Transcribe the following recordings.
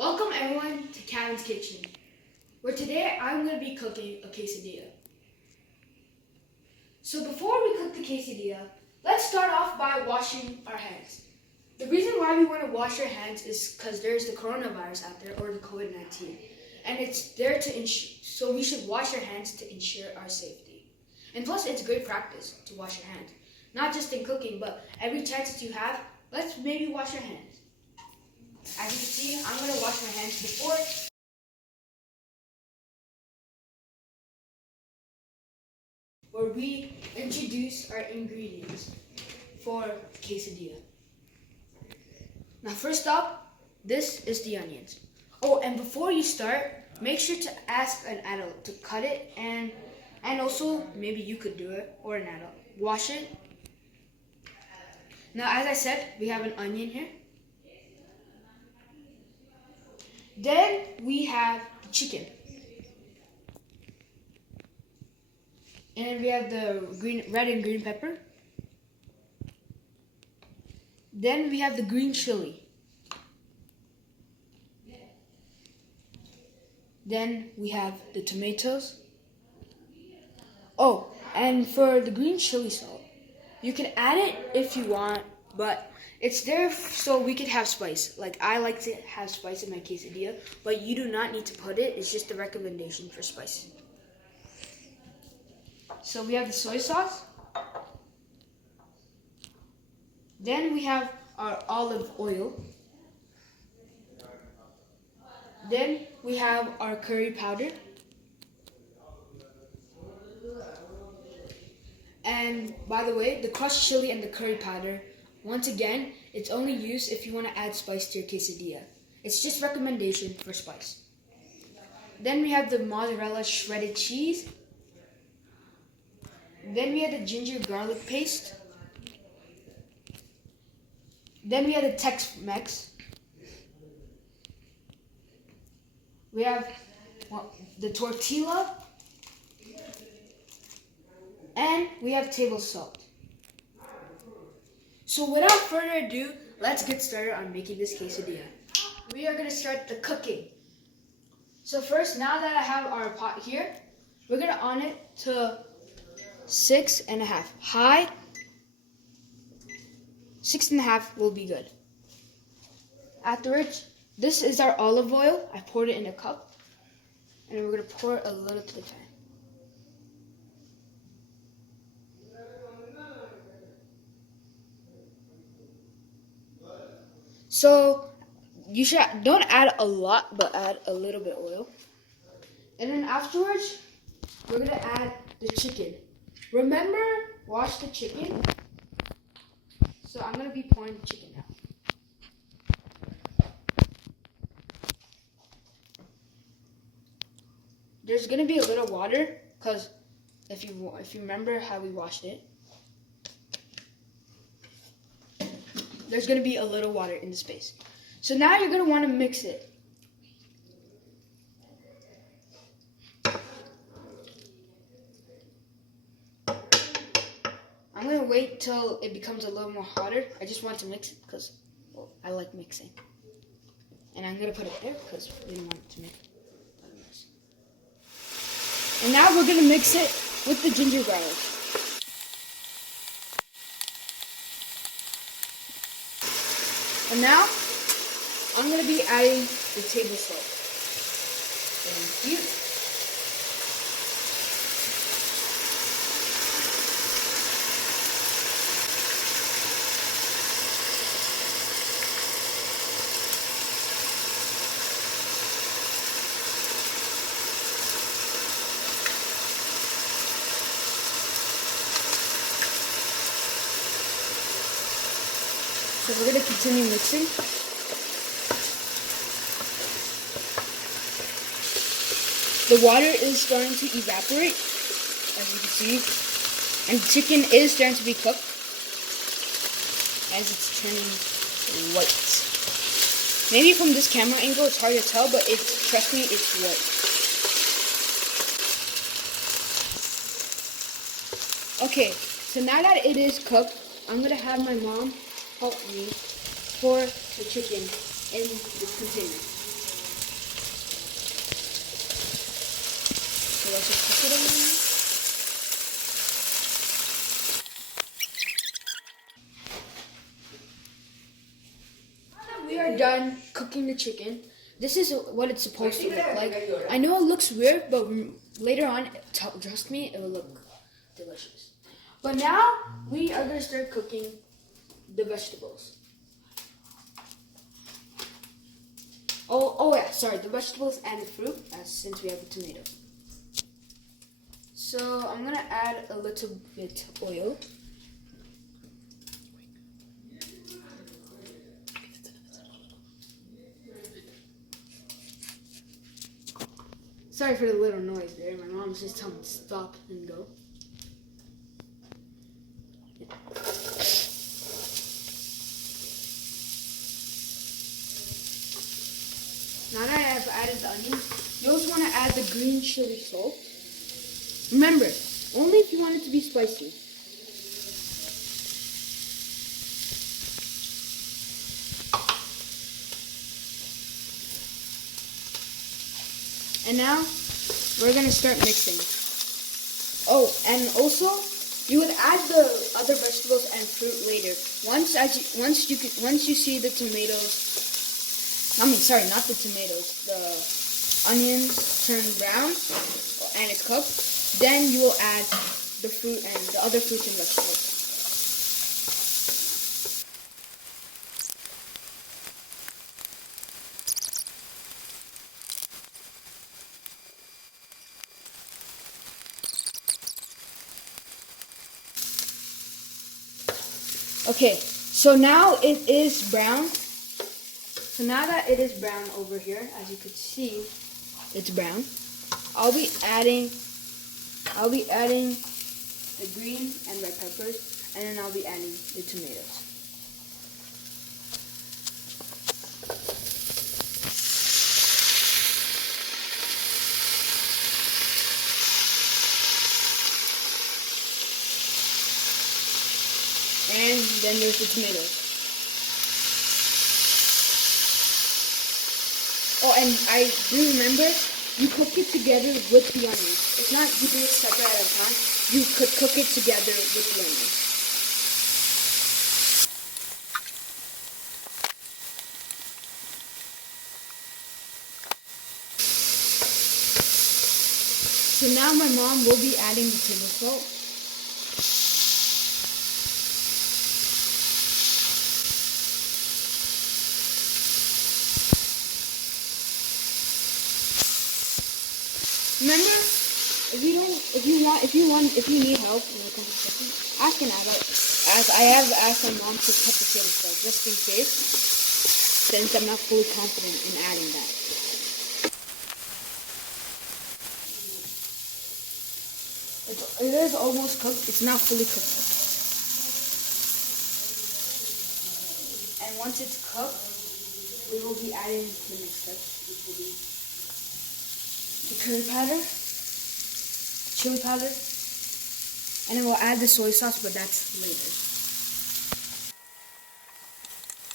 Welcome everyone to Kevin's Kitchen, where today I'm going to be cooking a quesadilla. So before we cook the quesadilla, let's start off by washing our hands. The reason why we want to wash our hands is because there's the coronavirus out there, or the COVID-19, and it's there to so we should wash our hands to ensure our safety. And plus, it's good practice to wash your hands, not just in cooking, but every chance that you have, let's maybe wash your hands. As you can see, I'm going to wash my hands before where we introduce our ingredients for quesadilla. Now first up, this is the onions. Oh, and before you start, make sure to ask an adult to cut it, and also maybe you could do it, or an adult. Wash it. Now as I said, we have an onion here. Then we have the chicken. And we have the red and green pepper. Then we have the green chili. Then we have the tomatoes. Oh, and for the green chili salt, you can add it if you want, but it's there so we could have spice. Like, I like to have spice in my quesadilla, but you do not need to put it. It's just a recommendation for spice. So we have the soy sauce. Then we have our olive oil. Then we have our curry powder. And by the way, the crushed chili and the curry powder, once again, it's only used if you want to add spice to your quesadilla. It's just recommendation for spice. Then we have the mozzarella shredded cheese. Then we have the ginger garlic paste. Then we have the Tex-Mex. We have the tortilla. And we have table salt. So without further ado, let's get started on making this quesadilla. We are going to start the cooking. So first, now that I have our pot here, we're going to on it to 6.5. High, 6.5 will be good. Afterwards, this is our olive oil. I poured it in a cup. And we're going to pour a little to the pan. So you don't add a lot, but add a little bit of oil. And then afterwards, we're going to add the chicken. Remember, wash the chicken. So I'm going to be pouring the chicken now. There's going to be a little water, because if you remember how we washed it, there's going to be a little water in the space. So now you're going to want to mix it. I'm going to wait till it becomes a little more hotter. I just want to mix it because I like mixing. And I'm going to put it there because we don't want it to make a mess. And now we're going to mix it with the ginger garlic. And now, I'm going to be adding the table salt. Thank you. So we're going to continue mixing. The water is starting to evaporate, as you can see, and the chicken is starting to be cooked as it's turning white. Maybe from this camera angle it's hard to tell, but trust me, it's white. Okay, so now that it is cooked, I'm going to have my mom help me pour the chicken in this container. cooking the chicken. This is what it's supposed to look like. I know it looks weird, but later on, trust me, it will look delicious. But now, we are going to start cooking the vegetables. Oh yeah, sorry, the vegetables and the fruit, since we have the tomato. So, I'm going to add a little bit oil. Sorry for the little noise there. My mom's just telling me to stop and go. Now that I have added the onions, you also want to add the green chili salt. Remember, only if you want it to be spicy. And now, we're going to start mixing. Oh, and also, you would add the other vegetables and fruit later. Once you see the tomatoes, not the tomatoes, the onions turn brown and it's cooked, then you will add the fruit and the other fruits and vegetables. Okay, so now it is brown. So now that it is brown over here, as you could see, it's brown. I'll be adding the green and red peppers, and then I'll be adding the tomatoes. And then there's the tomatoes. Oh, and I do remember, you cook it together with the onions. It's not you do it separate at a time. You could cook it together with the onions. So now my mom will be adding the table salt. Remember, if you need help in the comment section, ask an adult. As I have asked my mom to cut the table salt just in case, since I'm not fully confident in adding that. It is almost cooked. It's not fully cooked. And once it's cooked, we will be adding the next step, which will be the curry powder, chili powder, and then we'll add the soy sauce, but that's later.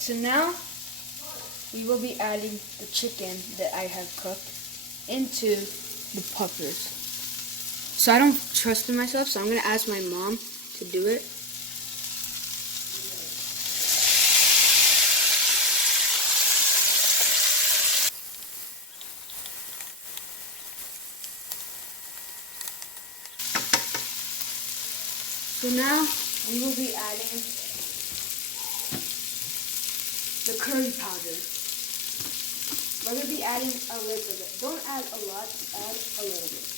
So now, we will be adding the chicken that I have cooked into the puffers. So I don't trust in myself, so I'm going to ask my mom to do it. So now, we will be adding the curry powder. We're going to be adding a little bit. Don't add a lot, add a little bit.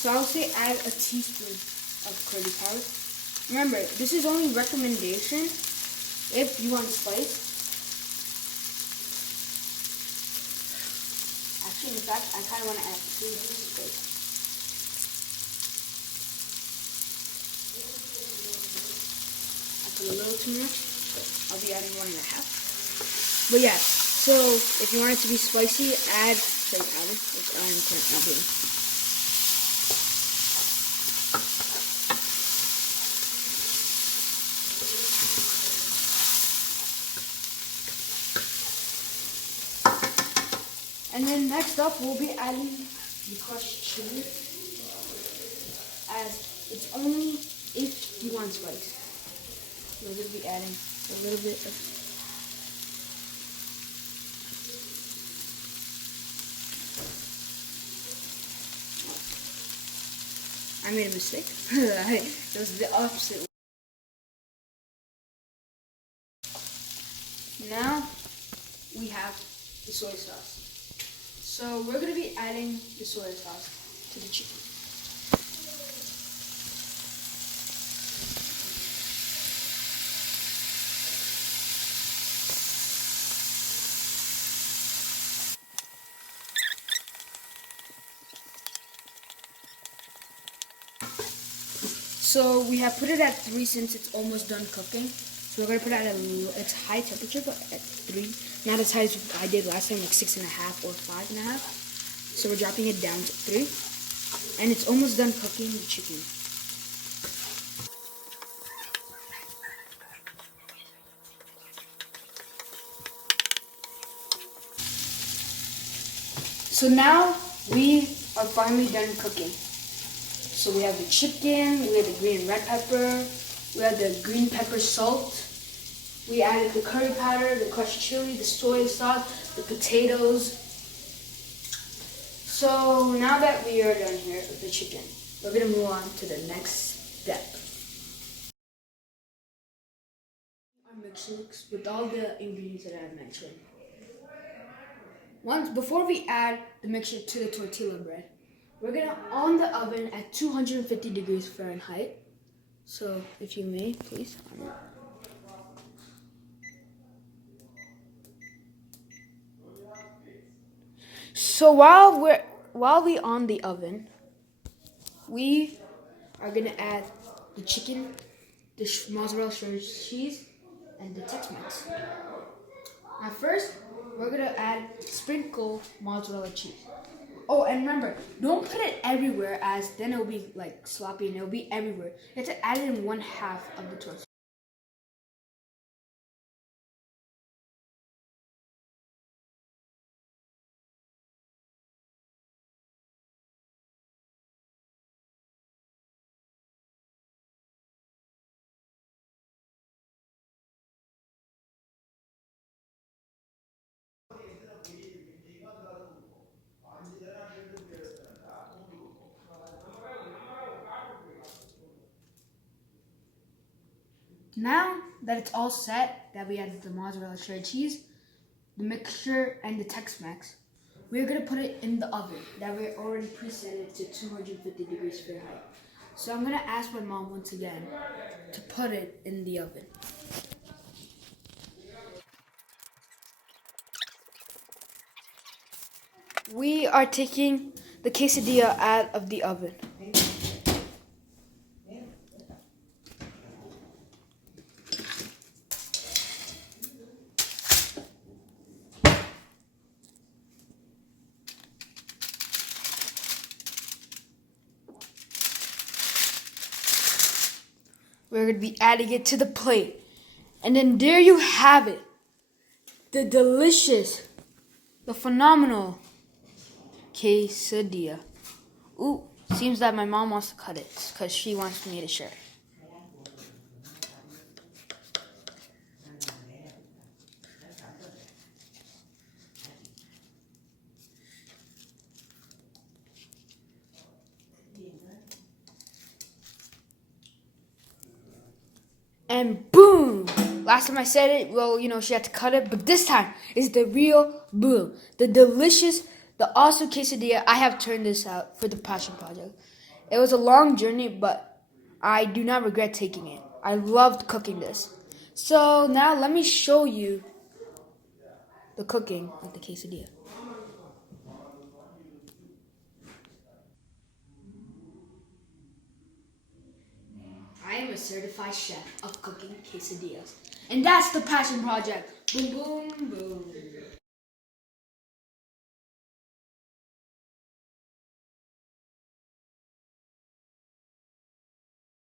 So I'll say add a teaspoon of curry powder. Remember, this is only recommendation if you want spice. Actually, in fact, I kind of want to add 2 spice. I put a little too much, so I'll be adding 1.5. But yeah, so if you want it to be spicy, add curry powder, which I am currently doing. And then next up, we'll be adding the crushed chili. It's only if you want spice. We're going to be adding a little bit of. I made a mistake. It was the opposite. Now we have the soy sauce. So we're going to be adding the soy sauce to the chicken. So we have put it at 3 since it's almost done cooking. So we're gonna put it at it's high temperature, but at 3. Not as high as I did last time, like 6.5 or 5.5. So we're dropping it down to 3. And it's almost done cooking the chicken. So now we are finally done cooking. So we have the chicken, we have the green and red pepper, we have the green pepper salt, we added the curry powder, the crushed chili, the soy sauce, the potatoes. So now that we are done here with the chicken, we're going to move on to the next step. Our mix with all the ingredients that I've mentioned. Before we add the mixture to the tortilla bread, we're gonna on the oven at 250 degrees Fahrenheit. So if you may, please. So while we on the oven, we are gonna add the chicken, the mozzarella shredded cheese, and the Tex-Mex. Now first, we're gonna add sprinkle mozzarella cheese. Oh, and remember, don't put it everywhere, as then it'll be like sloppy and it'll be everywhere. You have to add it in 1/2 of the tortilla. Now that it's all set, that we added the mozzarella shredded cheese, the mixture, and the Tex-Mex, we're gonna put it in the oven that we already preset it to 250 degrees Fahrenheit. So I'm gonna ask my mom once again to put it in the oven. We are taking the quesadilla out of the oven. We're going to be adding it to the plate. And then there you have it. The delicious, the phenomenal quesadilla. Ooh, seems that my mom wants to cut it because she wants me to share. And boom! Last time I said it, well, she had to cut it, but this time is the real boom. The delicious, the awesome quesadilla. I have turned this out for the Passion Project. It was a long journey, but I do not regret taking it. I loved cooking this. So now let me show you the cooking of the quesadilla. I am a certified chef of cooking quesadillas. And that's the Passion Project. Boom, boom, boom.